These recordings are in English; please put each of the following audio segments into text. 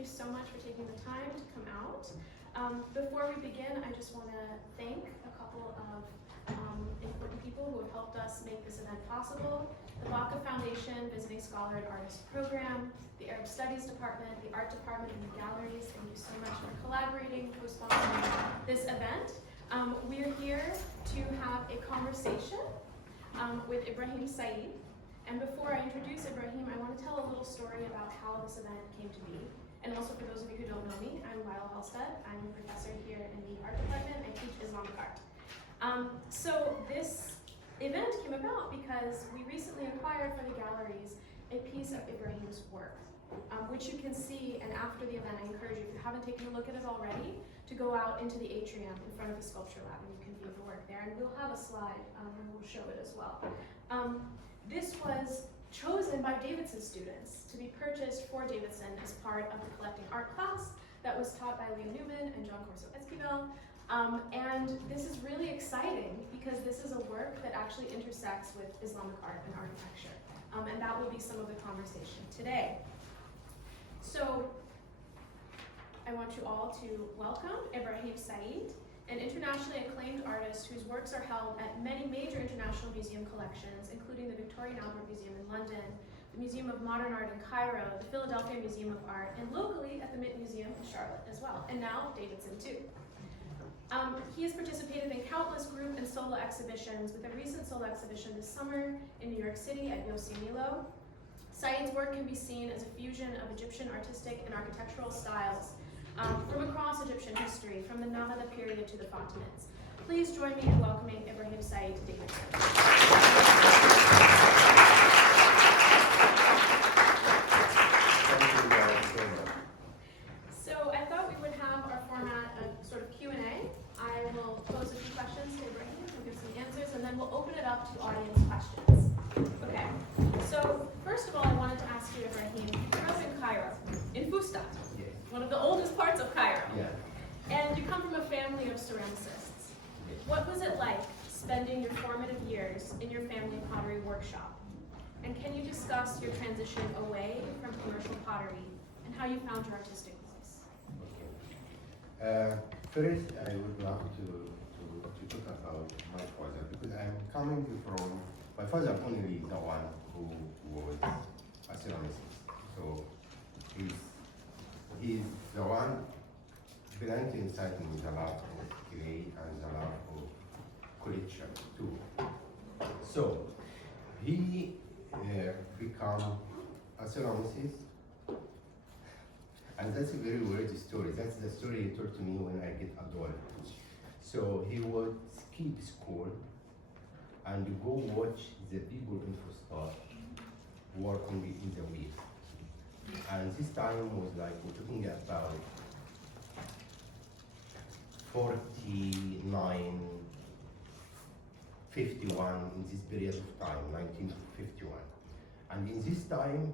you so much for taking the time to come out. Before we begin, I just want to thank a couple of important people who have helped us make this event possible. The Baca Foundation Visiting Scholar and Artist Program, the Arab Studies Department, the Art Department, and the galleries. Thank you so much for collaborating, co-sponsoring this event. We're here to have a conversation with Ibrahim Said. And before I introduce Ibrahim, I want to tell a little story about how this event came to be. And also for those of you who don't know me, I'm Lyla Halsted. I'm a professor here in the art department. I teach Islamic art. So this event came about because we recently acquired for the galleries a piece of Ibrahim's work, which you can see, and after the event I encourage you, if you haven't taken a look at it already, to go out into the atrium in front of the sculpture lab and you can view the work there. And we'll have a slide and we'll show it as well. This was chosen by Davidson students to be purchased for Davidson as part of the Collecting Art class that was taught by Leah Newman and John Corso Esquivel. And this is really exciting because this is a work that actually intersects with Islamic art and architecture. And that will be some of the conversation today. So I want you all to welcome Ibrahim Said, an internationally acclaimed artist whose works are held at many major international museum collections, including the Victoria and Albert Museum in London, the Museum of Modern Art in Cairo, the Philadelphia Museum of Art, and locally at the Mint Museum in Charlotte as well, and now Davidson too. He has participated in countless group and solo exhibitions, with a recent solo exhibition this summer in New York City at Yossi Milo. Said's work can be seen as a fusion of Egyptian artistic and architectural styles from across Egyptian history, from the Nahda period to the Fatimids. Please join me in welcoming Ibrahim Said to Davidson. So I thought we would have our format of sort of Q&A. I will pose a few questions to Ibrahim, he'll give some answers, and then we'll open it up to audience questions. Okay, so first of all, I wanted to ask you, Ibrahim, you grew up in Cairo, in Fustat. One of the oldest parts of Cairo. Yeah. And you come from a family of ceramicists. What was it like spending your formative years in your family pottery workshop? And can you discuss your transition away from commercial pottery and how you found your artistic voice? Okay. First, I would love to talk about my father, because I'm coming from, my father only the one who was a ceramicist. So he's the one planted inside me the love of clay and the love of culture too. So he became a ceramicist, and that's a very weird story. That's the story he told to me when I get adult. So he would skip school and go watch the people in Fustat working in the wheel. And this time was like, we're talking about 49, 51, in this period of time, 1951. And in this time,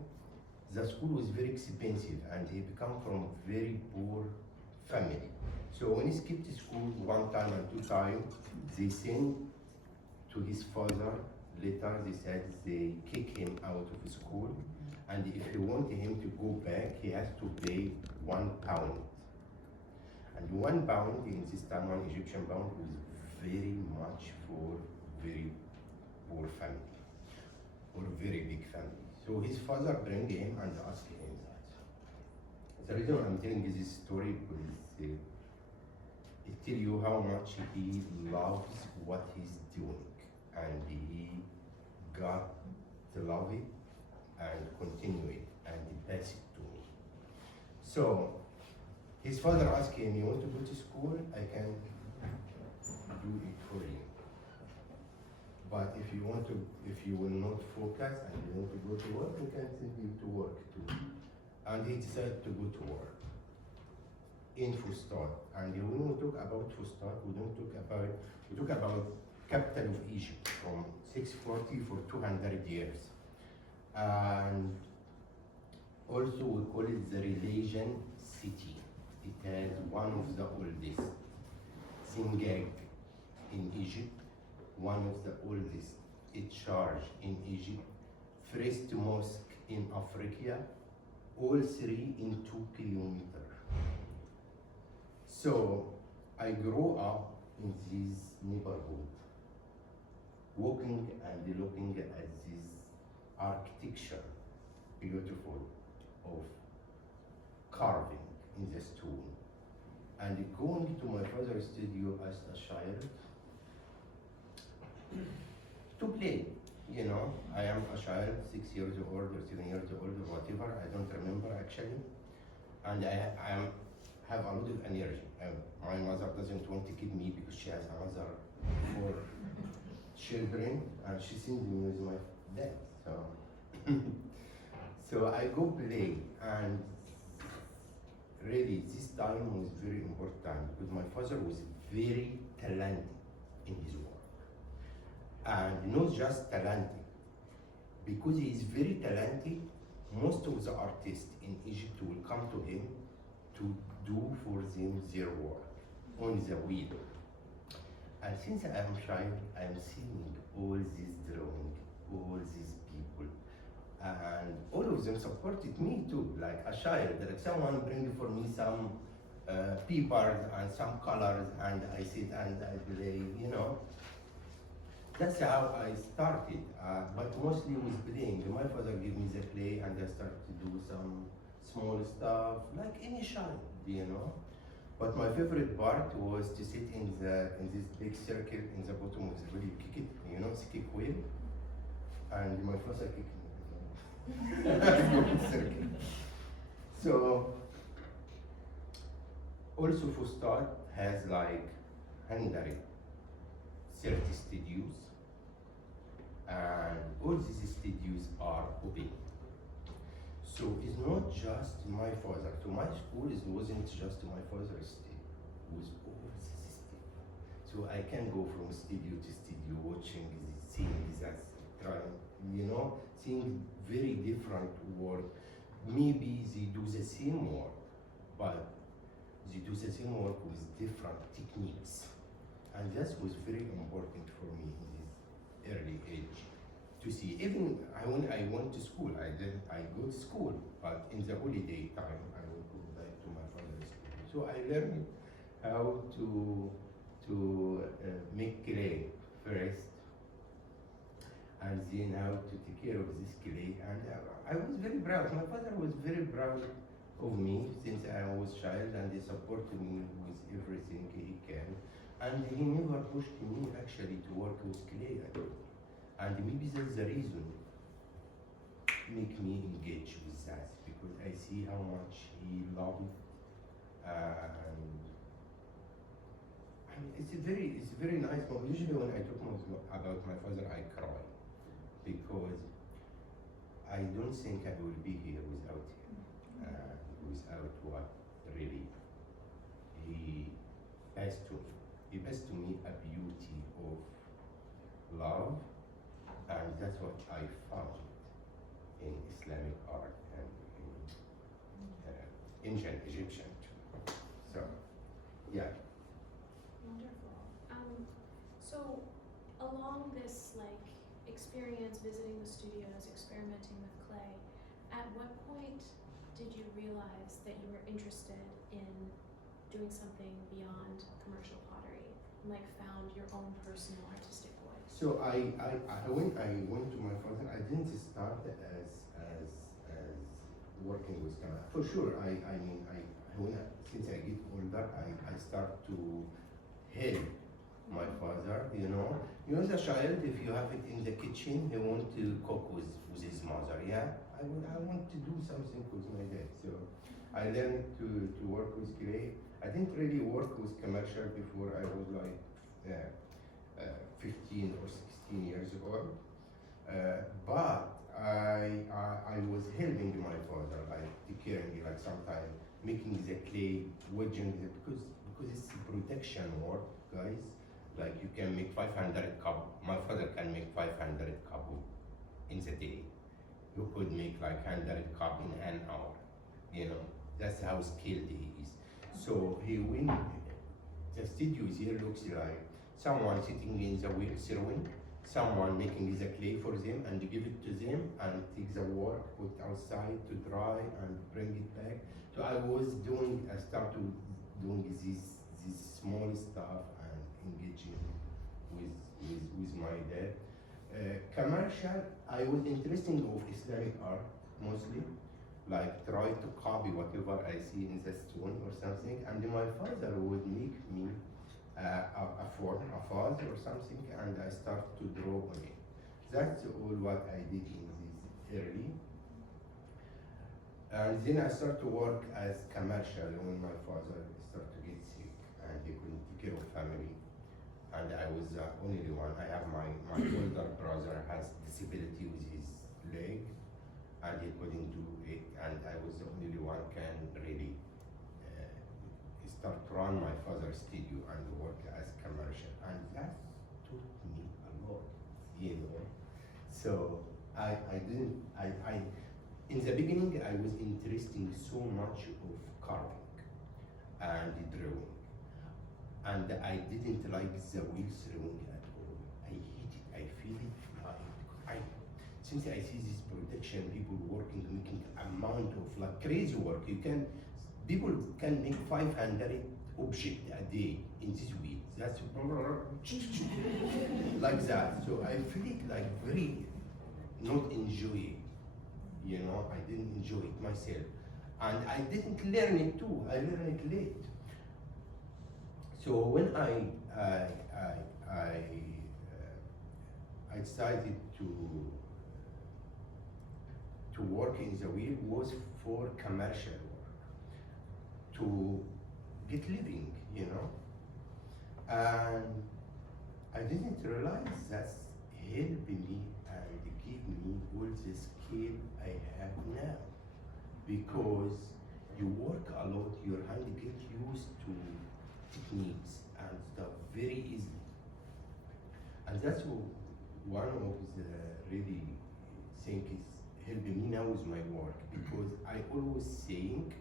the school was very expensive and he became from a very poor family. So when he skipped school one time and two times, they sent to his father, later they said they kick him out of school. And if he wanted him to go back, he has to pay £1. And £1 in this time, one Egyptian pound, was very much for very poor family, or very big family. So his father bring him and asked him that. The reason I'm telling you this story is it tells you how much he loves what he's doing, and he got to love it and continue it, and he passed it to me. So his father asked him, you want to go to school? I can do it for you. But if you will not focus and you want to go to work, we can send you to work too. And he decided to go to work in Fustat. And when we talk about Fustat, we talk about capital of Egypt from 640 for 200 years. And also we call it the religion city. It has one of the oldest synagogue in Egypt, one of the oldest church in Egypt, first mosque in Africa, all three in 2 kilometers. So I grew up in this neighborhood, walking and looking at this architecture, beautiful, of carving in the stone. And going to my father's studio as a child to play. You know, I am a child, 6 years old or 7 years old or whatever, I don't remember actually. And have a lot of energy. My mother doesn't want to keep me because she has another 4 children and she sends me with my dad. So, so I go play, and really this time was very important because my father was very talented in his work. And not just talented, because he is very talented, most of the artists in Egypt will come to him to do for them their work on the wheel. And since I am child, I am seeing all these drawings, all these people, and all of them supported me too, like a child. Like someone bring for me some papers and some colors, and I sit and I play, you know. That's how I started, but mostly with playing. My father gave me the clay, and I started to do some small stuff, like any child, you know. But my favorite part was to sit in this big circle in the bottom of the wheel. You kick it, you know, it's a kick wheel, and my father kicked me. Circle. So, also Fustad has like 130 studios, and all these studios are open. So it's not just my father. So my school wasn't just my father's studio, it was all the studio. So I can go from studio to studio watching, seeing that, trying, you know, seeing very different work. Maybe they do the same work, but they do the same work with different techniques. And that was very important for me in this early age to see. Even when I went to school, I go to school, but in the holiday time, I would go back to my father's school. So I learned how to make clay first, and then how to take care of this clay. And I was very proud. My father was very proud of me since I was child, and he supported me with everything he can. And he never pushed me actually to work with clay at all. And maybe that's the reason make me engage with that, because I see how much he loved it. And it's very nice. But usually when I talk about my father, I cry, because I don't think I will be here without him, without what really he passed to me. He passed to me a beauty of love, and that's what I found in Islamic art and in ancient Egyptian too. So, yeah. Wonderful. So along this experience visiting the studios, experimenting with clay, at what point did you realize that you were interested in doing something beyond commercial pottery, and found your own personal artistic voice? So when I went to my father, I didn't start as working with camera. For sure, since I get older, I start to help my father. You know, as a child, if you have it in the kitchen, he want to cook with his mother. Yeah, I want to do something with my dad. So I learned to work with clay. I didn't really work with commercial before I was 15 or 16 years old, but I was helping my father, take caring, sometimes making the clay, wedging it, because it's protection work, guys. You can make 500 cup. My father can make 500 cup in the day. You could make 100 cup in an hour. You know, that's how skilled he is. So the studio here looks like someone sitting in the wheel sewing, someone making the clay for them and give it to them and take the work, put outside to dry and bring it back. So I started doing this small stuff and engaging with my dad. Commercial, I was interested of Islamic art mostly, like try to copy whatever I see in the stone or something, and my father would make me a form, a vase or something, and I start to draw on it. That's all what I did in this early. And then I start to work as commercial when my father started to get sick and he couldn't take care of family. And I was the only one. I have my older brother has disability with his leg and he couldn't do it, and I was the only one can really start to run my father's studio and work as commercial, and that taught me a lot, you know. So in the beginning I was interested in so much of carving and drawing, and I didn't like the wheels drawing at all. I hate it. I feel it like since I see this production, people working, making amount of like crazy work. People can make 500 objects a day in this week. That's like that. So I feel it like very not enjoying. You know, I didn't enjoy it myself, and I didn't learn it too. I learned it late. So when I decided to work in the wheel was for commercial work, to get living, you know. And I didn't realize that's helped me and give me all the skill I have now. Because you work a lot, your hand get used to techniques and stuff very easily. And that's one of the really things is helping me now with my work, because I always saying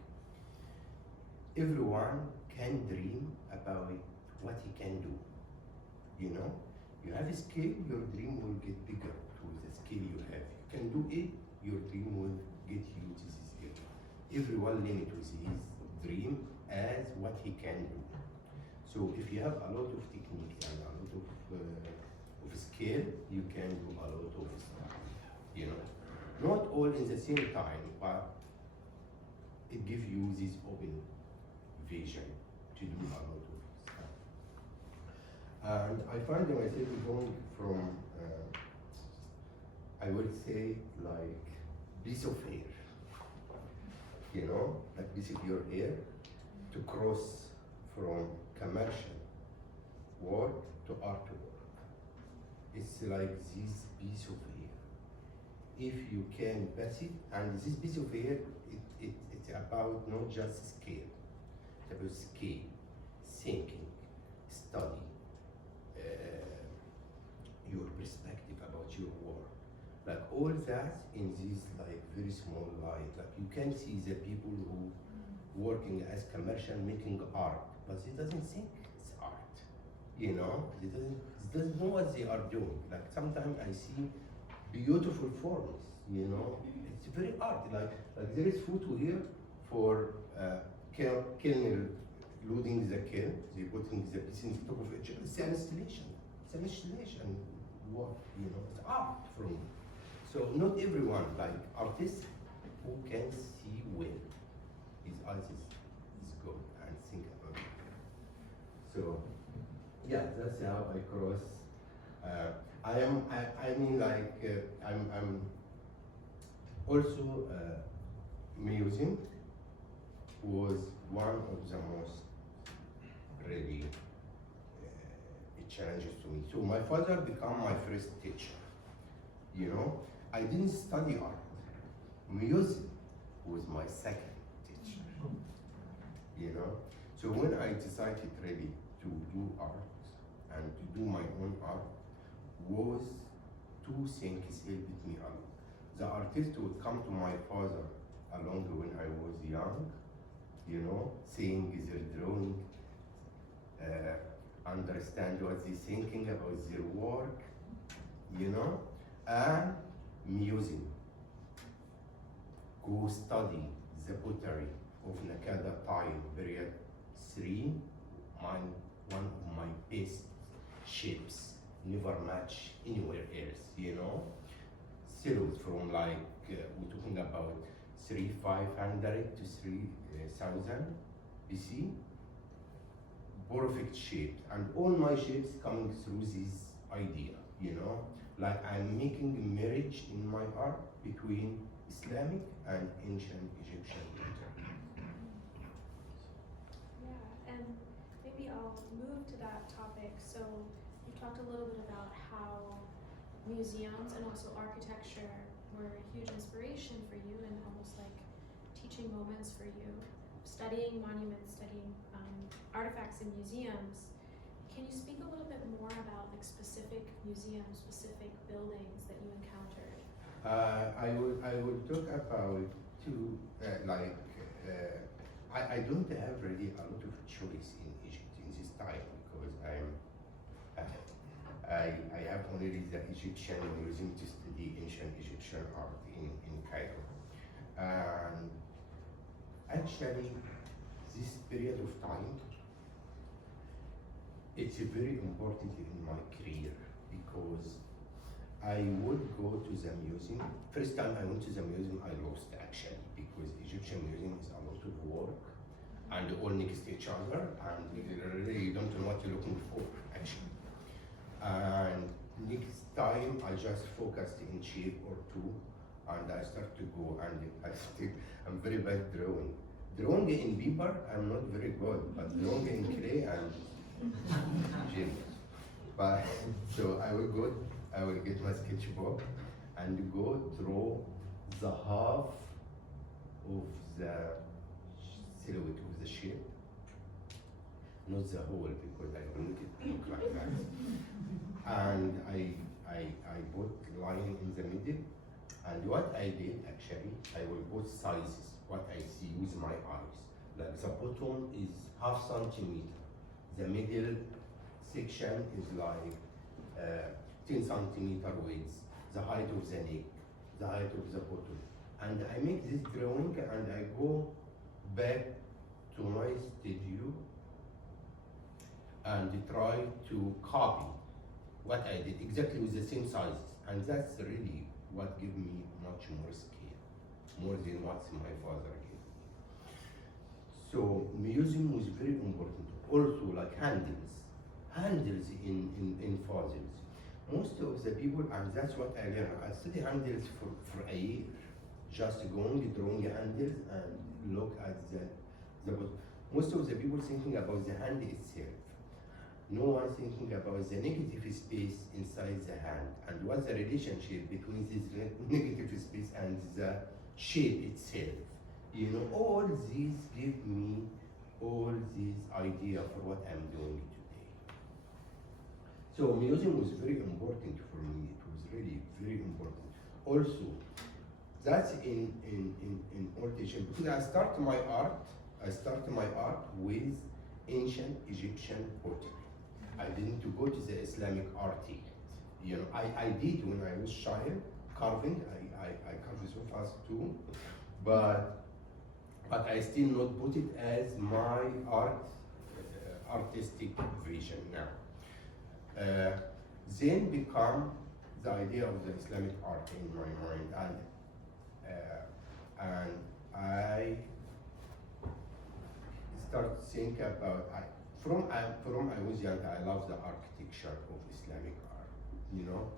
everyone can dream about what he can do. You know, you have a skill, your dream will get bigger with the skill you have. You can do it, your dream will get you to this area. Everyone limit with his dream as what he can do. So if you have a lot of techniques and a lot of skill, you can do a lot of stuff, you know. Not all in the same time, but it gives you this open vision to do a lot of stuff. And I find myself going from, I would say, like piece of hair, you know, like piece of your hair, to cross from commercial work to artwork. It's like this piece of hair. If you can pass it, and this piece of hair, it's about not just scale, it's about scale, thinking, study, your perspective about your work. Like all that in this like very small light. Like you can see the people who working as commercial making art, but it doesn't think it's art. You know, it doesn't know what they are doing. Like sometimes I see beautiful forms, you know, it's very art. Like there is photo here for kiln loading the kiln, they putting the piece on top of it. It's an installation. It's an installation work, you know, it's art from me. So not everyone, like artists who can see well, his eyes is good and think about it. So yeah, that's how I cross. I'm also museum was one of the most really challenges to me. So my father became my first teacher. You know, I didn't study art. Music was my second teacher. You know, so when I decided really to do art and to do my own art, was two things helped me a lot. The artist would come to my father along when I was young, you know, seeing their drawing, understand what they're thinking about their work, you know, and museum. Go study the pottery of Nakada time period 3. One of my best shapes, never match anywhere else, you know. Silhouette from like, we're talking about 3,500 to 3,000 BC. Perfect shape, and all my shapes coming through this idea, you know, like I'm making a marriage in my art between Islamic and ancient Egyptian pottery. Yeah, and maybe I'll move to that topic. So you talked a little bit about how museums and also architecture were a huge inspiration for you and almost like teaching moments for you. Studying monuments, studying artifacts in museums. Can you speak a little bit more about like specific museums, specific buildings that you encountered? I will talk about two, I don't have really a lot of choice in Egypt in this time because I have only the Egyptian museum to study ancient Egyptian art in Cairo. And actually, this period of time, it's very important in my career because I would go to the museum. First time I went to the museum, I lost actually because Egyptian museum is a lot of work and all next to each other, and you really don't know what you're looking for actually. And next time I just focused in shape or two, and I start to go, and I'm very bad drawing. Drawing in paper, I'm not very good, but drawing in clay, I'm genius. But so I will get my sketchbook and go draw the half of the silhouette of the shape, not the whole because I don't want it to look like that. And I put line in the middle, and what I did actually, I will put sizes, what I see with my eyes. Like the bottom is half centimeter, the middle section is like 10 centimeter width, the height of the neck, the height of the bottom. And I make this drawing and I go back to my studio and try to copy what I did exactly with the same sizes. And that's really what gave me much more scale, more than what my father gave me. So museum was very important. Also like handles in fossils. Most of the people, and that's what I learned, I study handles for a year, just going, drawing handles and look at the most of the people thinking about the hand itself. No one thinking about the negative space inside the hand and what's the relationship between this negative space and the shape itself. You know, all these give me all this idea for what I'm doing today. So museum was very important for me. It was really very important. Also, that's in orientation because I start my art with ancient Egyptian pottery. I didn't go to the Islamic art yet. You know, I did when I was child, carving. I carved so fast too, but I still not put it as my artistic vision now. Then become the idea of the Islamic art in my mind, and I start to think about from I was young. I love the architecture of Islamic art, you know,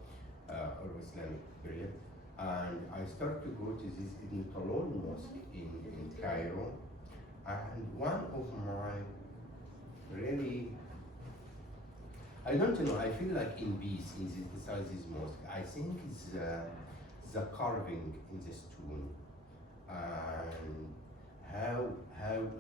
or Islamic period. And I start to go to this Ibn Talon mosque in Cairo, and one of my really, I don't know, I feel like in peace inside this mosque. I think it's the carving in the stone and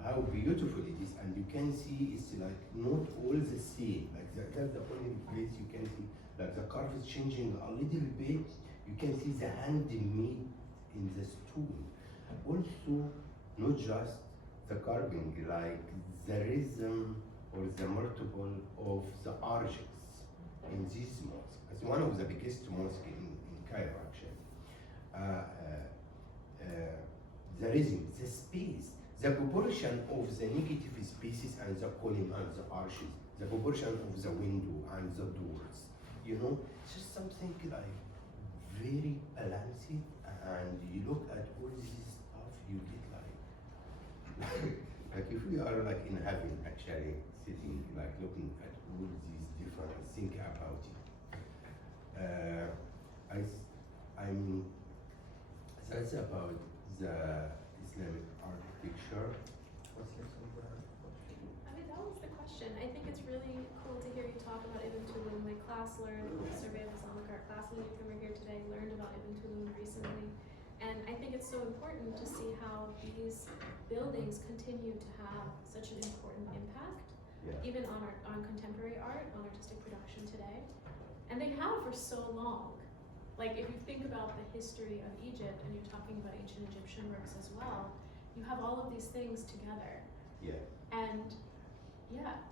how beautiful it is, and you can see it's like not all the same. Like that's the only place you can see like the carve is changing a little bit. You can see the hand made in the stone. Also, not just the carving, like the rhythm or the multiple of the arches in this mosque. It's one of the biggest mosques in Cairo, actually. The rhythm, the space, the proportion of the negative spaces and the column and the arches, the proportion of the window and the doors, you know, it's just something like very balanced, and you look at all this stuff, you get like if we are like in heaven, actually, sitting, like looking at all these different, think about it. I mean, that's about the Islamic architecture. What's next on the question? I mean, that was the question. I think it's really cool to hear you talk about Ibn Tulun. My class learned, the Survey of Islamic Art class, and you were here today, learned about Ibn Tulun recently. And I think it's so important to see how these buildings continue to have such an important impact, even on contemporary art, on artistic production today. And they have for so long. Like, if you think about the history of Egypt, and you're talking about ancient Egyptian works as well, you have all of these things together. Yeah. And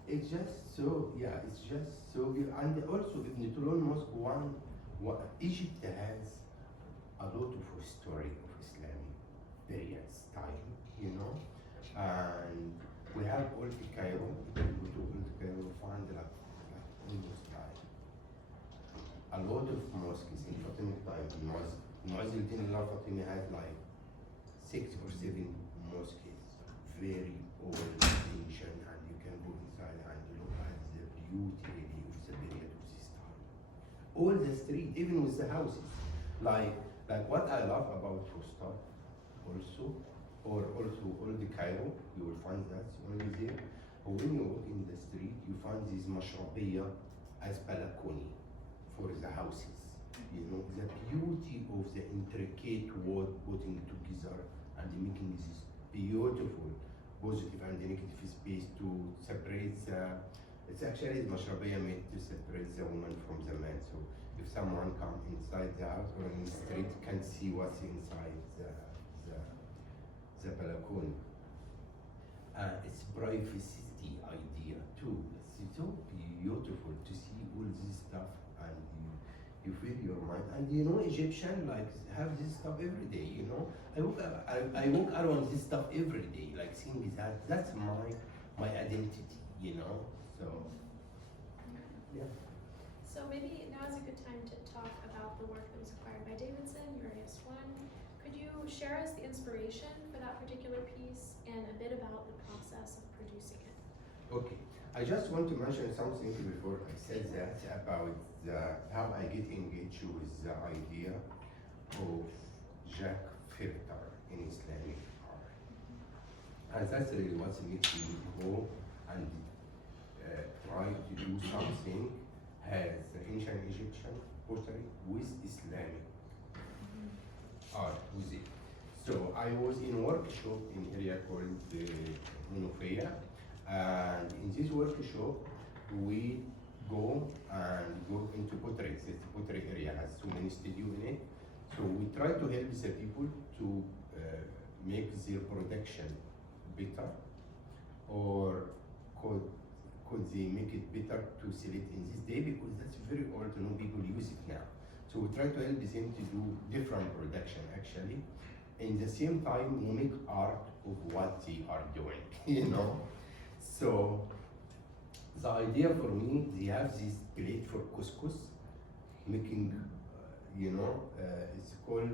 It's just so, it's just so good. And also, Ibn Tulun Mosque, Egypt has a lot of history of Islamic periods, time, you know, and we have Old Cairo. If you go to Old Cairo, you find like almost like a lot of mosques in Fatimid time. Mu'izzuddin al-Fatimi has like 6 or 7 mosques, very old, ancient, and you can go inside and look at the beauty really of the period of this time. All the street, even with the houses, like what I love about Fustat also, or also Old Cairo, you will find that only there. When you walk in the street, you find this mashrabiya as balcony for the houses. You know, the beauty of the intricate wood putting together and making this beautiful positive and negative space to separate it's actually the mashrabiya made to separate the woman from the man. So if someone come inside the house or in the street, can see what's inside the balcony. It's privacy idea too. It's so beautiful to see all this stuff, and you feel your mind. And you know, Egyptian like have this stuff every day. You know, I walk around this stuff every day, like seeing that. That's my identity. You know, so yeah. so maybe now is a good time to talk about the work that was acquired by Davidson, Uraeus 1. Could you share us the inspiration for that particular piece and a bit about the process of producing it? Okay, I just want to mention something before I said that about how I get engaged with the idea of Jacques Filter in Islamic art. And that's really what makes me go and try to do something as ancient Egyptian pottery with Islamic art with it. So I was in a workshop in area called Monofea, and in this workshop we go into pottery. This pottery area has so many studios in it. So we try to help the people to make their production better, or could they make it better to sell it in this day, because that's very old, no people use it now. So we try to help them to do different production actually. In the same time, we make art of what they are doing, you know? So the idea for me, they have this plate for couscous, making, you know, it's called,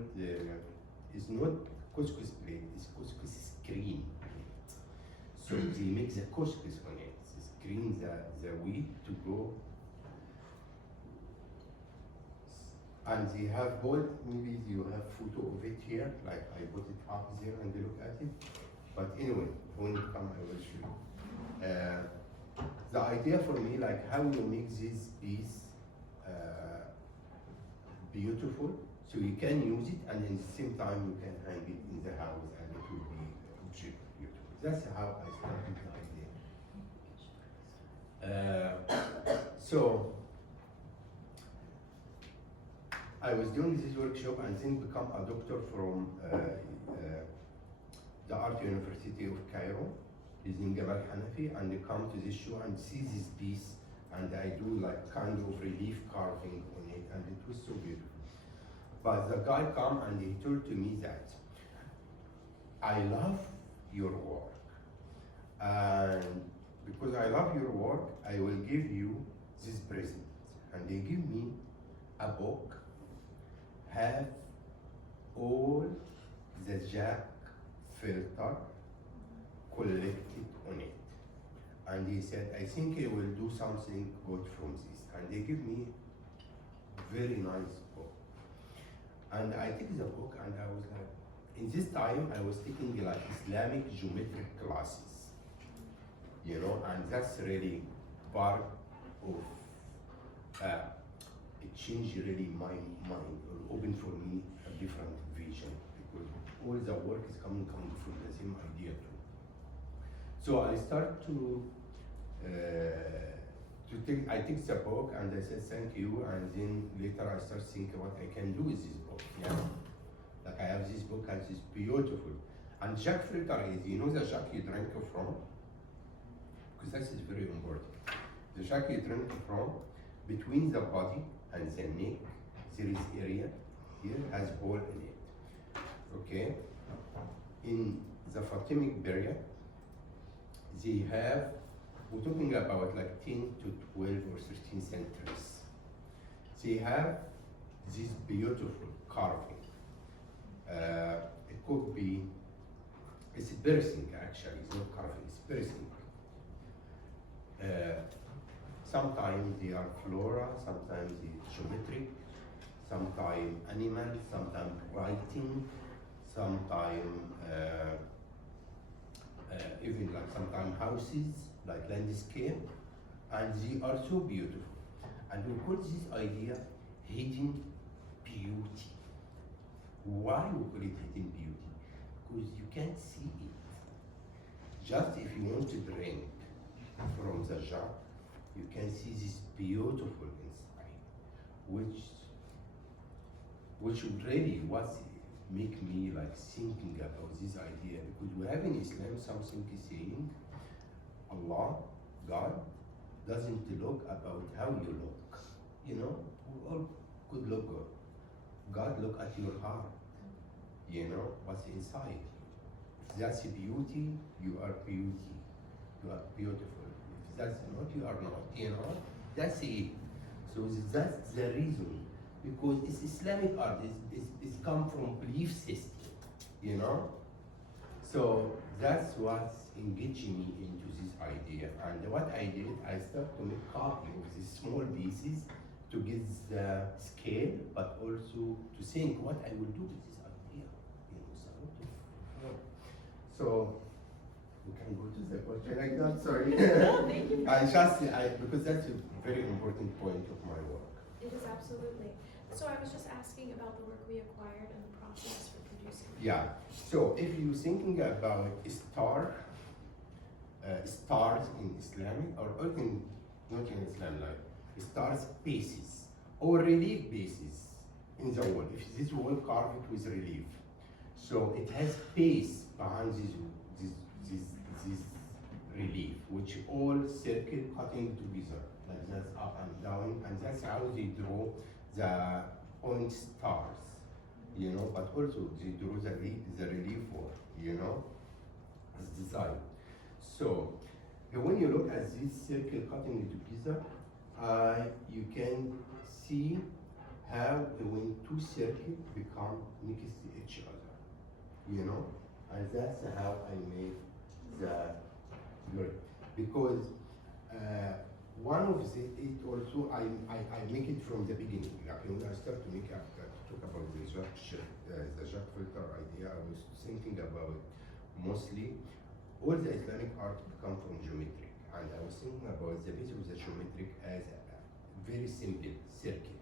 it's not couscous plate, it's couscous screen plate. So they make the couscous on it, screen the wheat to go. And they have both, maybe you have photo of it here, like I put it up there and look at it. But anyway, when you come, I will show you. The idea for me, like how you make this piece beautiful, so you can use it, and at the same time you can hang it in the house, and it will be object beautiful. That's how I started the idea. So I was doing this workshop and then become a doctor from the Art University of Cairo, using Gamal Hanafi, and they come to this show and see this piece and I do like kind of relief carving on it, and it was so beautiful. But the guy come and he told to me that I love your work, and because I love your work, I will give you this present. And they give me a book, have all the Jack filter collected on it. And he said, I think I will do something good from this. And they give me very nice book. And I take the book and I was like, in this time I was taking like Islamic geometric classes, you know, and that's really part of, it changed really my mind, or opened for me a different vision, because all the work is coming from the same idea too. So I start to I take the book and I said thank you, and then later I start thinking what I can do with this book. Yeah, like I have this book and it's beautiful. And Jack filter is, you know, the Jack you drink from, because that is very important. The Jack you drink from, between the body and the neck, there is area here has hole in it. Okay, in the Fatimic period, they have, we're talking about like 10 to 12 or 13 centuries. They have this beautiful carving. It could be, it's piercing actually, it's not carving, it's piercing. Sometimes they are flora, sometimes it's geometric, sometimes animal, sometimes writing, sometimes even like sometimes houses, like landscape, and they are so beautiful. And we call this idea hidden beauty. Why we call it hidden beauty? Because you can't see it. Just if you want to drink from the jar, you can see this beautiful inside, which really was make me like thinking about this idea, because we have in Islam something saying Allah, God, doesn't look about how you look. You know, we all could look good. God look at your heart, you know, what's inside. If that's beauty, you are beauty. You are beautiful. If that's not, you are not, you know. That's it. So that's the reason. Because it's Islamic art, it's come from belief system, you know? So that's what's engaging me into this idea. And what I did, I started to make copy of these small pieces to get the scale, but also to think what I will do with this idea. You know, so we can go to the question like that, sorry. No, thank you. Because that's a very important point of my work. It is absolutely. So I was just asking about the work we acquired and the process for producing. Yeah. So if you're thinking about stars in Islamic, or even not in Islam, like stars bases or relief bases in the wall. If this wall carved with relief, so it has base behind this relief, which all circle cutting together, like that's up and down, and that's how they draw the point stars, you know, but also they draw the relief work, you know, as design. So when you look at this circle cutting together, you can see how when two circles become next to each other, you know, and that's how I made the work. Because one of it also I make it from the beginning. Like when I start to make talk about the Jacques filter idea, I was thinking about mostly all the Islamic art come from geometric, and I was thinking about the base of the geometric as a very simple circle.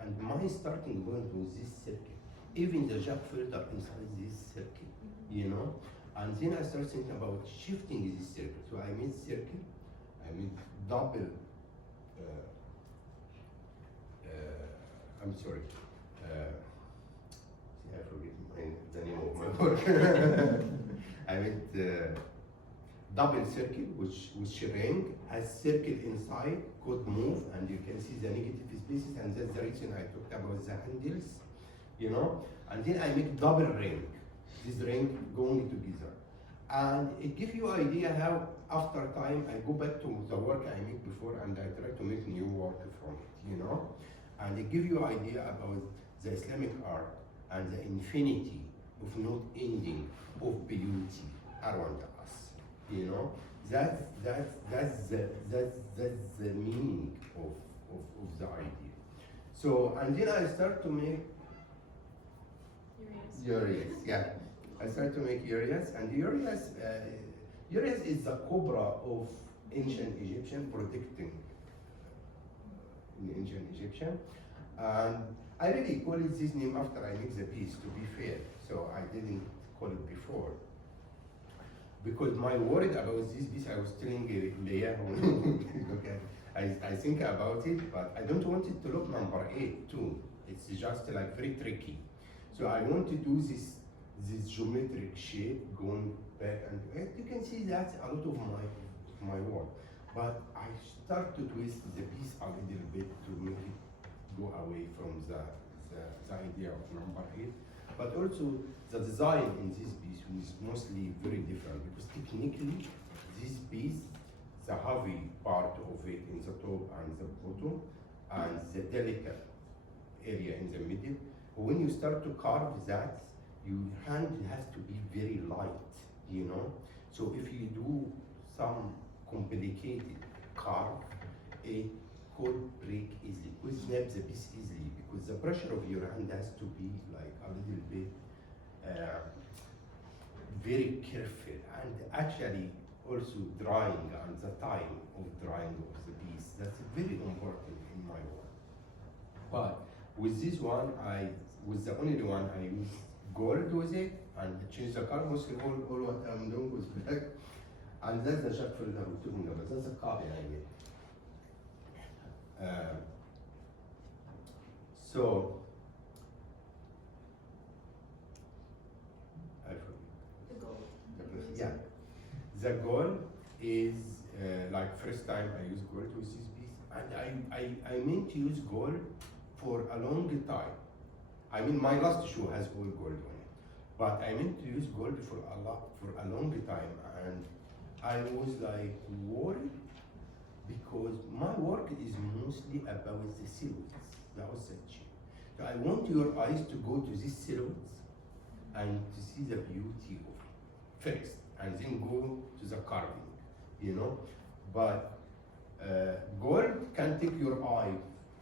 And my starting point was this circle. Even the Jacques filter inside this circle, you know. And then I started thinking about shifting this circle. So I made circle, I made double, I'm sorry, I forget the name of my work. I made double circle, which ring has circle inside, could move, and you can see the negative spaces, and that's the reason I talked about the handles, you know. And then I make double ring, this ring going together. And it gives you idea how after time I go back to the work I made before and I try to make new work from it, you know. And it gives you idea about the Islamic art and the infinity of not ending of beauty around us, you know. That's the meaning of the idea. So, and then I start to make Uraeus, yeah. I started to make Uraeus, and Uraeus is the cobra of ancient Egyptian, protecting the ancient Egyptian. And I really call it this name after I make the piece, to be fair. So I didn't call it before. Because my word about this piece, I was telling Leah, okay, I think about it, but I don't want it to look number 8 too. It's just like very tricky. So I want to do this geometric shape going back, and you can see that's a lot of my work. But I start to twist the piece a little bit to make it go away from the idea of number 8. But also the design in this piece is mostly very different, because technically this piece, the heavy part of it in the top and the bottom, and the delicate area in the middle, when you start to carve that, your hand has to be very light, you know. So if you do some complicated carve, it could break easily, could snap the piece easily, because the pressure of your hand has to be like a little bit very careful, and actually also drying and the time of drying of the piece. That's very important in my work. But with this one, I was the only one I used gold with it, and change the color. Mostly all what I'm doing was black, and that's the shot filter but that's a copy I made. So I forget. The gold. Yeah, the gold is like first time I use gold with this piece, and I meant to use gold for a long time. I mean, my last show has all gold on it, but I meant to use gold for a long time, and I was like worried, because my work is mostly about the silhouettes, the osage. So I want your eyes to go to these silhouettes and to see the beauty of it first, and then go to the carving, you know. But gold can take your eye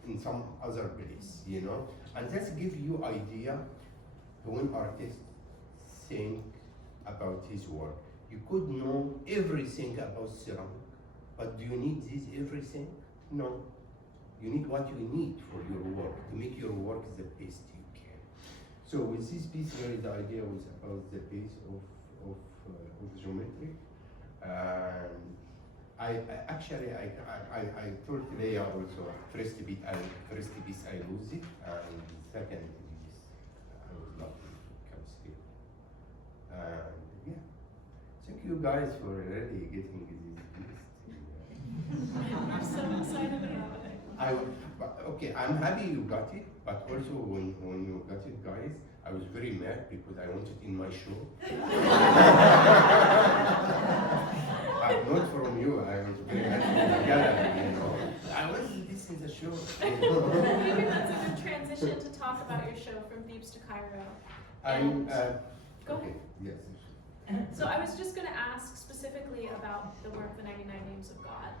in some other place, you know, and just give you idea when artists think about his work. You could know everything about ceramic, but do you need this everything? No. You need what you need for your work, to make your work the best you can. So with this piece here, the idea was about the base of geometry. I told Leah also, first piece I lose it, and second piece I would love to come still. Yeah, thank you guys for really getting this piece. I'm so excited about it. Okay, I'm happy you got it, but also when you got it, guys, I was very mad because I wanted it in my show. Not from you, I was very happy in the gallery, you know. I wanted this in the show. Maybe that's a good transition to talk about your show from Thebes to Cairo. Go. Okay, yes. So I was just going to ask specifically about the work, The 99 Names of God.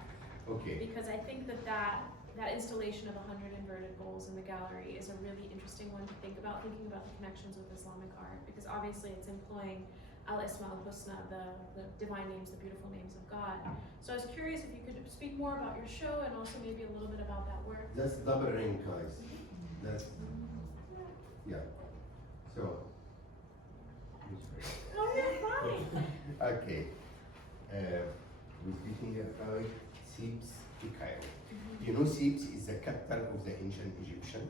Okay. Because I think that installation of 100 inverted bowls in the gallery is a really interesting one to think about, thinking about the connections with Islamic art, because obviously it's employing Al-Isma al-Husna, the divine names, the beautiful names of God. So I was curious if you could speak more about your show and also maybe a little bit about that work. That's double ring, guys. That's, yeah. So, oh, you're fine. okay. We're speaking about Thebes to Cairo. You know, Thebes is the capital of the ancient Egyptian,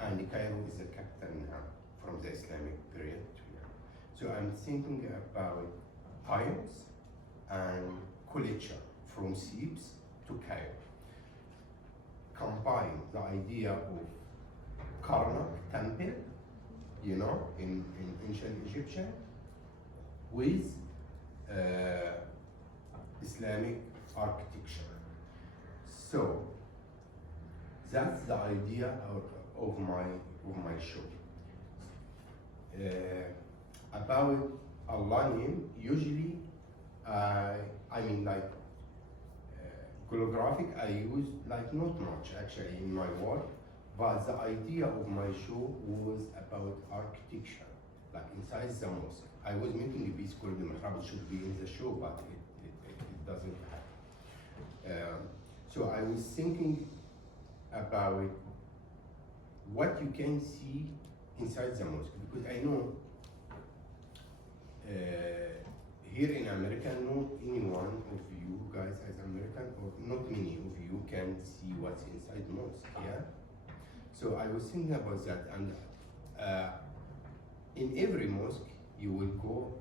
and Cairo is the capital now from the Islamic period. So I'm thinking about times and culture from Thebes to Cairo. Combine the idea of Karnak temple, you know, in ancient Egyptian, with Islamic architecture. So that's the idea of my show. About Allah name, usually I mean like holographic I use like not much actually in my work, but the idea of my show was about architecture, like inside the mosque. I was making a piece called the Mihrab, it should be in the show, but it doesn't happen. So I was thinking about what you can see inside the mosque, because I know here in America, not any one of you guys as American, or not many of you can see what's inside mosque, yeah? So I was thinking about that, and in every mosque you will go,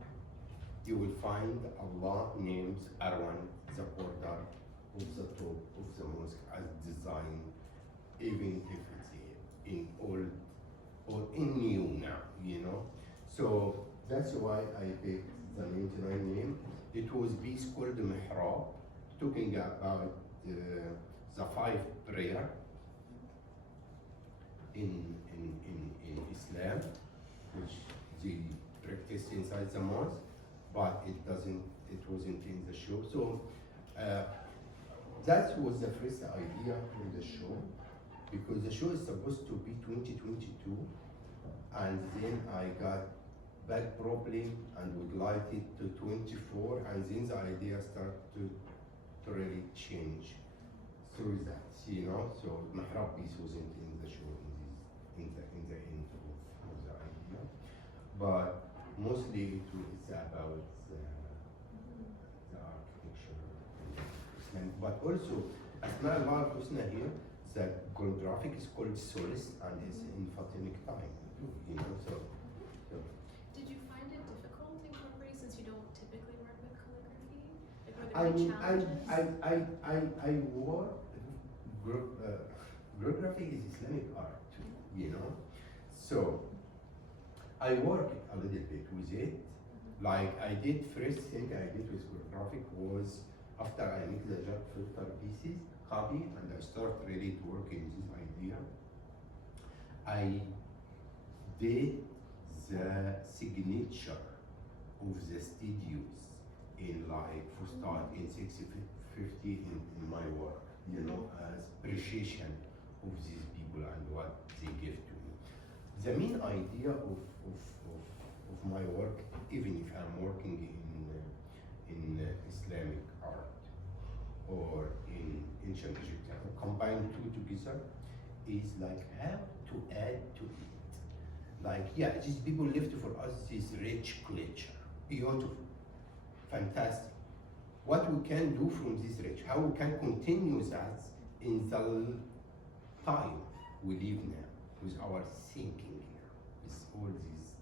you will find Allah names around the border of the top of the mosque as design, even if it's in old or in new now, you know? So that's why I picked the 99 name. It was a piece called the Mihrab, talking about the 5 prayer in Islam, which they practice inside the mosque, but it wasn't in the show. So that was the first idea for the show, because the show is supposed to be 2022, and then I got back problem and would like it to 24, and then the idea started to really change through that, you know. So Mihrab piece wasn't in the show in the end of the idea, but mostly it's about the architecture, but also Asma Allah al-Husna here, the graphic is called Solis and is in Fatimic time, you know. So did you find it difficult incorporating, since you don't typically work with calligraphy? Like, were I there any mean, challenges? I work, graphic is Islamic art, you know? So, I work a little bit with it. Like, I did, first thing I did with graphic was, after I make the job filter pieces, copy, and I start really to work in this idea, I did the signature of the studios in like Fustat in 650 in my work, you know, as appreciation of these people and what they give to me. The main idea of my work, even if I'm working in Islamic art or in ancient Egyptian, combine two together, is like how to add to it. Like, yeah, these people left for us this rich culture, beautiful, fantastic. What we can do from this rich, how we can continue that in the time we live now, with our thinking now, with all this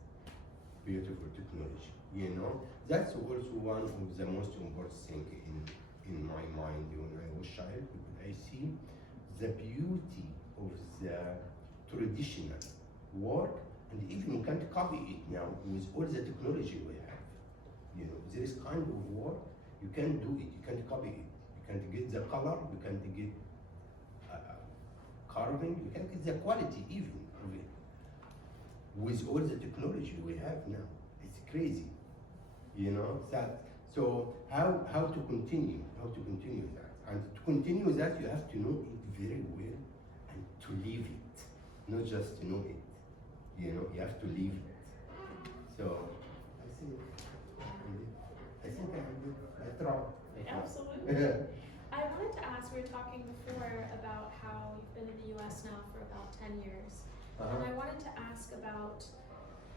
beautiful technology, you know? That's also one of the most important things in my mind when I was child, because I see the beauty of the traditional work, and even you can't copy it now with all the technology we have. You know, there is kind of work, you can do it, you can't copy it. You can't get the color, you can't get carving, you can't get the quality even of it. With all the technology we have now, it's crazy, you know? So how to continue that? And to continue that, you have to know it very well and to live it, not just to know it. You know, you have to live it. So I think I tried. Absolutely. I wanted to ask, we were talking before about how you've been in the US now for about 10 years. And I wanted to ask about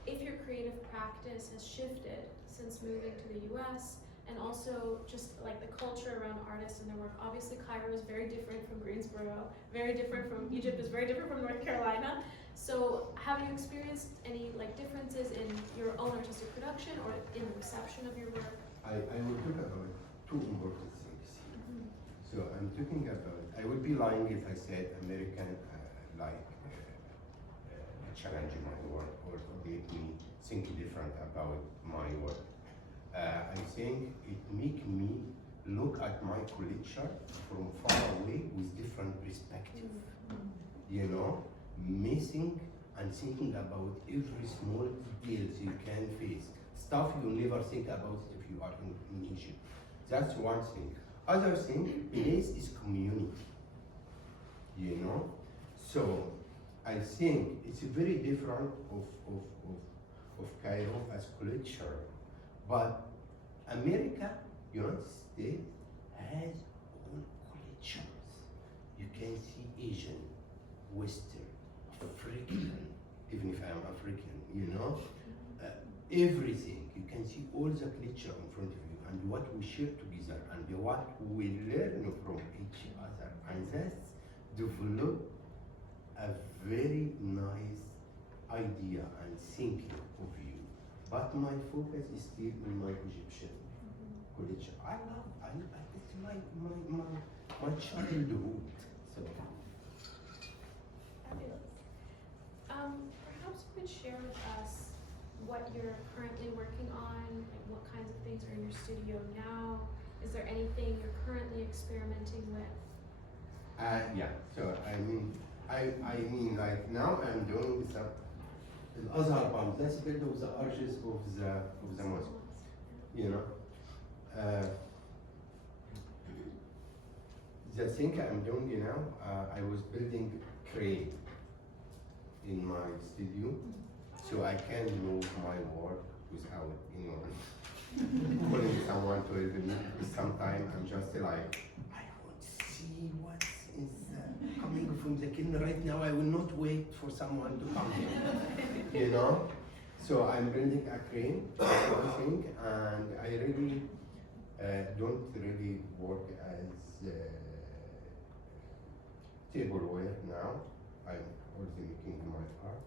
if your creative practice has shifted since moving to the US, and also just like the culture around artists and their work. Obviously Cairo is very different from Greensboro, very different from Egypt, is very different from North Carolina. So have you experienced any like differences in your own artistic production or in the reception of your work? I will talk about two important things here. So I'm talking about, I would be lying if I said American challenge my work or make me think different about my work. I think it make me look at my culture from far away with different perspective. You know, missing and thinking about every small details you can face. Stuff you never think about it if you are in Egypt. That's one thing. Other thing, place is community. You know? So I think it's very different of Cairo as culture. But America, United States, has own cultures. You can see Asian, Western, African, even if I'm African, you know? Everything. You can see all the culture in front of you and what we share together and what we learn from each other. And that's develop a very nice idea and thinking of you. But my focus is still in my Egyptian culture. It's my childhood. So. Fabulous. Perhaps you could share with us what you're currently working on, like what kinds of things are in your studio now. Is there anything you're currently experimenting with? Yeah. So I mean, like now I'm doing the Azhar bomb. That's built of the arches of the mosque. You know. The thing I'm doing now, I was building crane in my studio, so I can move my work without anyone calling someone to help me. Sometimes I'm just like, I want to see what is coming from the kitchen right now. I will not wait for someone to come here, you know? So I'm building a crane, one thing, and I really don't really work as tableware now. I'm already making my art,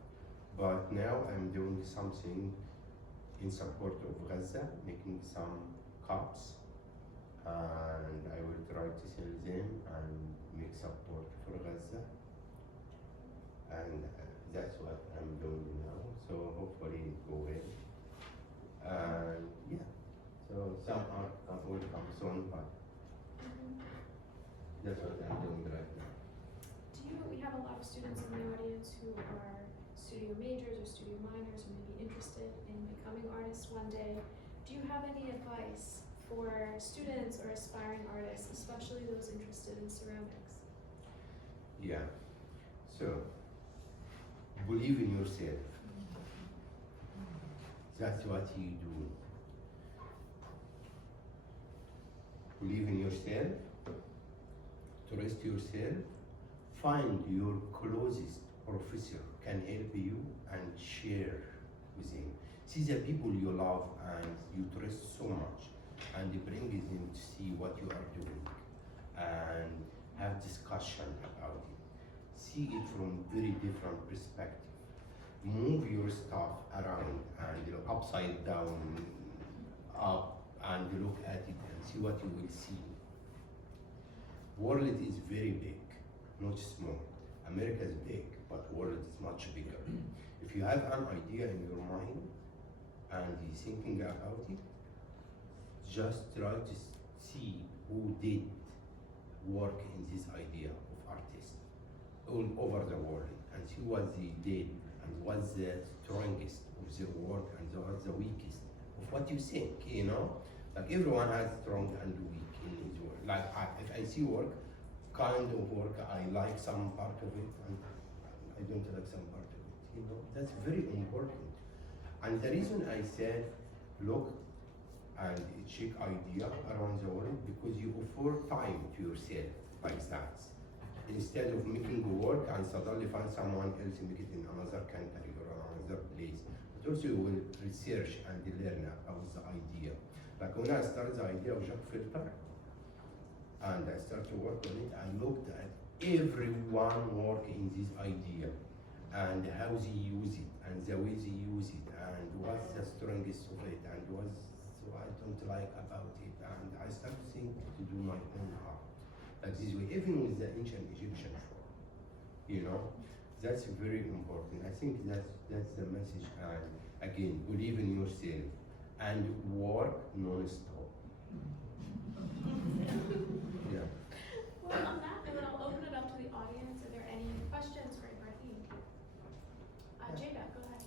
but now I'm doing something in support of Gaza, making some cups, and I will try to sell them and make support for Gaza, and that's what I'm doing now. So hopefully it go well, and yeah. So some art will come soon, but that's what I'm doing right now. We have a lot of students in the audience who are studio majors or studio minors who may be interested in becoming artists one day. Do you have any advice for students or aspiring artists, especially those interested in ceramics? Yeah. So, believe in yourself. That's what you do. Believe in yourself, trust yourself, find your closest professor can help you and share with him. See the people you love and you trust so much and bring them to see what you are doing and have discussion about it. See it from very different perspective. Move your stuff around and upside down, up, and look at it and see what you will see. World is very big, not small. America is big, but world is much bigger. If you have an idea in your mind and you're thinking about it, just try to see who did work in this idea of artists all over the world and see what they did and what's the strongest of their work and what's the weakest of what you think, you know? Like everyone has strong and weak in his work. Like if I see work, kind of work, I like some part of it and I don't like some part of it, you know? That's very important. And the reason I said, look and check idea around the world because you offer time to yourself like that. Instead of making work and suddenly find someone else make it in another country or another place. But also you will research and learn about the idea. Like when I started the idea of Jacques Filter, and I started to work on it, I looked at everyone working in this idea and how they use it and the way they use it and what's the strongest of it and what's so I don't like about it. And I start to think to do my own art, like this way, even with the ancient Egyptian form, you know? That's very important. I think that's the message. And again, believe in yourself and work non-stop. Yeah. Well, on that note, I'll open it up to the audience. Are there any questions for Ibrahim? Jada, go ahead.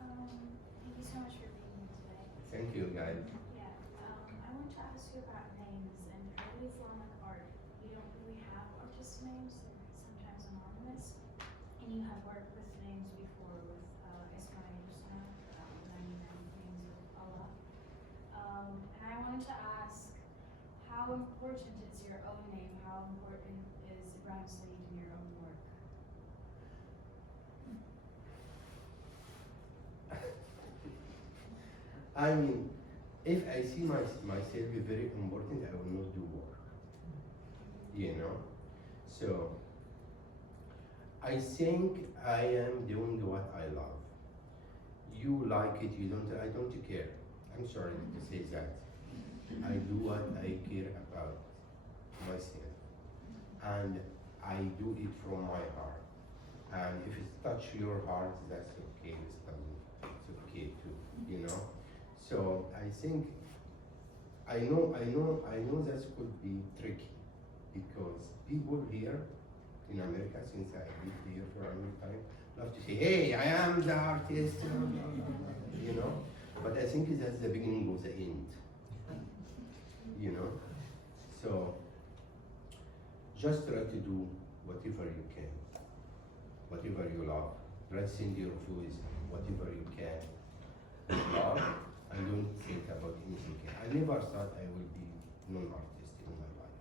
Thank you so much for being here today. Thank you, guys. Yeah, I wanted to ask you about names. In early Islamic art, you don't really have artist names. They're sometimes anonymous. And you have worked with names before with Ismail Husna, the 99 names of Allah. And I wanted to ask, how important is your own name? How important is Ibrahim Said in your own work? I mean, if I see myself very important, I will not do work. You know? So, I think I am doing what I love. You like it, you don't, I don't care. I'm sorry to say that. I do what I care about myself. And I do it from my heart. And if it touch your heart, that's okay. It's okay too, you know? So I think, I know that could be tricky because people here in America, since I lived here for a long time, love to say, hey, I am the artist, you know? But I think that's the beginning of the end, you know? So just try to do whatever you can, whatever you love. Try to send your voice, whatever you can love, and don't think about anything. I never thought I would be non-artist in my life.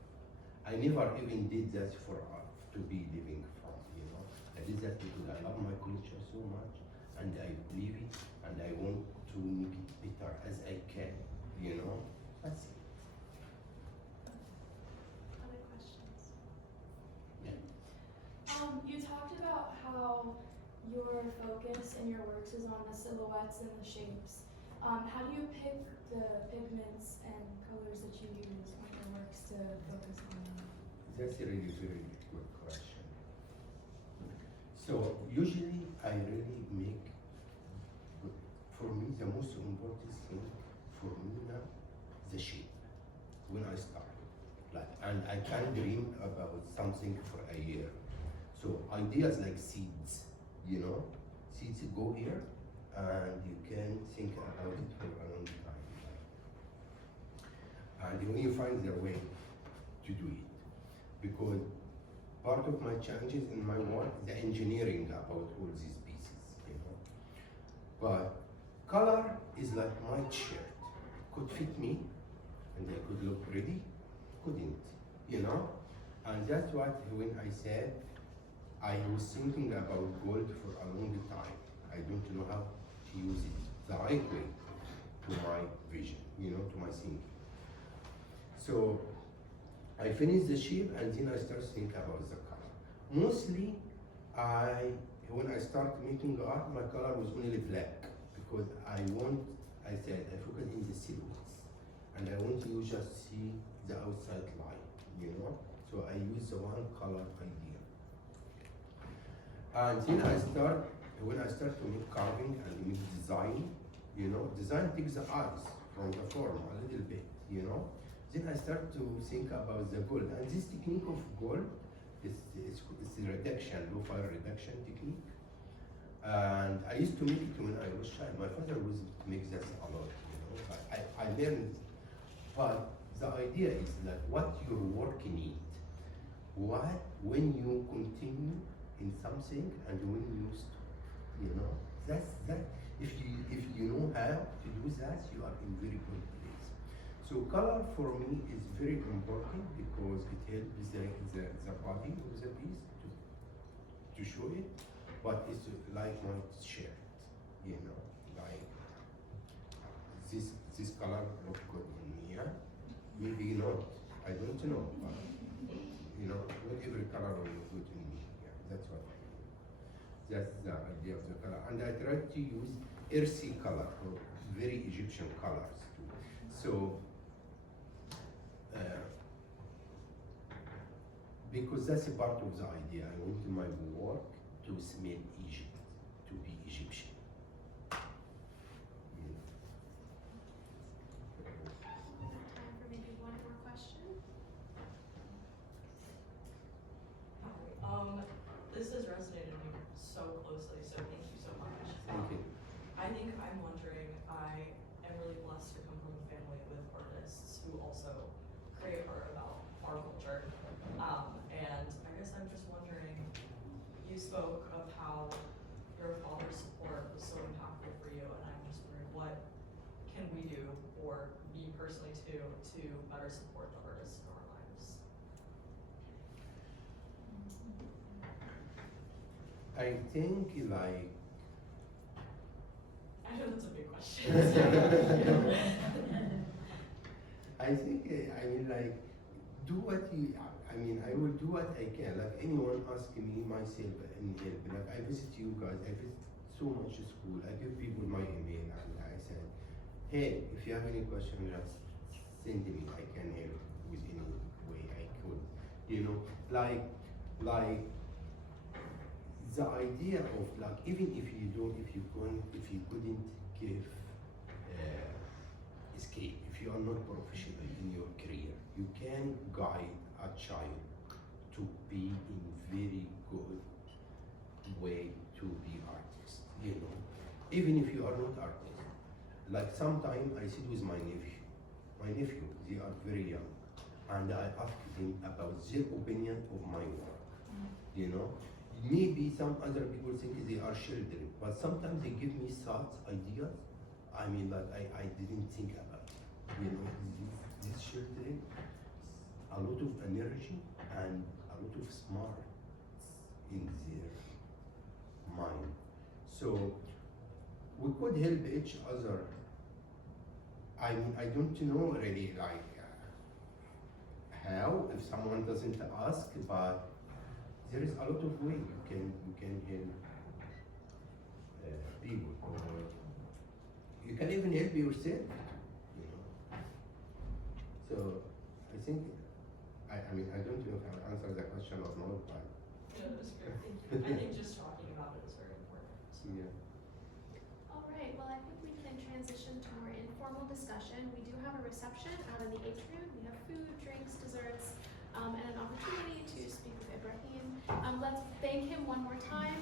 I never even did that for art, to be living from, you know. I did that because I love my culture so much, and I believe it, and I want to make it better as I can, you know. That's it. Other questions? Yeah. You talked about how your focus in your works is on the silhouettes and the shapes. How do you pick the pigments and colors that you use in your works to focus on them? That's a really very good question. So usually I really make, for me the most important thing for me now, the shape. When I start, like, and I can dream about something for a year. So ideas like seeds, you know, seeds go here, and you can think about it for a long time. And when you find the way to do it, because part of my challenges in my work is the engineering about all these pieces, you know. But color is like my shirt. It could fit me, and I could look pretty, couldn't, you know? And that's what, when I said, I was thinking about gold for a long time. I don't know how to use it the right way to my vision, you know, to my thinking. So I finished the shape, and then I start thinking about the color. Mostly, when I start making art, my color was only black because I said I focus in the silhouettes, and I want you just see the outside line, you know. So I use the one color idea. And then when I start to make carving and make design, you know, design takes the eyes from the form a little bit, you know. Then I start to think about the gold, and this technique of gold is the reduction, low fire reduction technique. And I used to make it when I was child. My father was to make that a lot, you know. I learned, but the idea is that what your work needs, when you continue in something and when you stop, you know, that's that. If you know how to do that, you are in very good place. So color for me is very important because it helps the body of the piece to show it, but it's like my shirt, you know, like this color look good on me, yeah? Maybe not, I don't know, but you know, not every color will look good on me. Yeah, that's what I mean. That's the idea of the color. And I try to use earthy color or very Egyptian colors too. So, because that's a part of the idea. I want my work to smell Egypt, to be Egyptian. You know. We have time for maybe one more question. This has resonated with me so closely, so thank you so much. Thank you. I think I'm wondering, I am really blessed to come from a family with artists who also create art about our culture. And I guess I'm just wondering, you spoke of how your father's support was so impactful for you, and I'm just wondering, what can we do, or me personally too, to better support the artists in our lives? I think like I know that's a big question. I think I mean like do what you I mean I will do what I can. Like anyone asking me myself any help. Like I visit you guys, I visit so much school. I give people my email and I said, hey, if you have any question, just send me. I can help with any way I could. You know, like the idea of like even if you couldn't give escape, if you are not professional in your career, you can guide a child to be in very good way to be artist. You know, even if you are not artist. Like sometimes I sit with my nephew. They are very young, and I ask them about their opinion of my work. You know. Maybe some other people think they are children, but sometimes they give me thoughts, ideas. I mean, that I didn't think about. You know, these children, a lot of energy and a lot of smart in their mind. So we could help each other. I mean, I don't know really like how if someone doesn't ask, but there is a lot of ways you can help people, or you can even help yourself. You know. So I think I mean I don't know if I answered the question or not, but Yeah, that was great, thank you. I think just talking about it is very important. yeah. All right, well, I think we can transition to more informal discussion. We do have a reception out in the atrium. We have food, drinks, desserts, and an opportunity to speak with Ibrahim. Let's thank him one more time.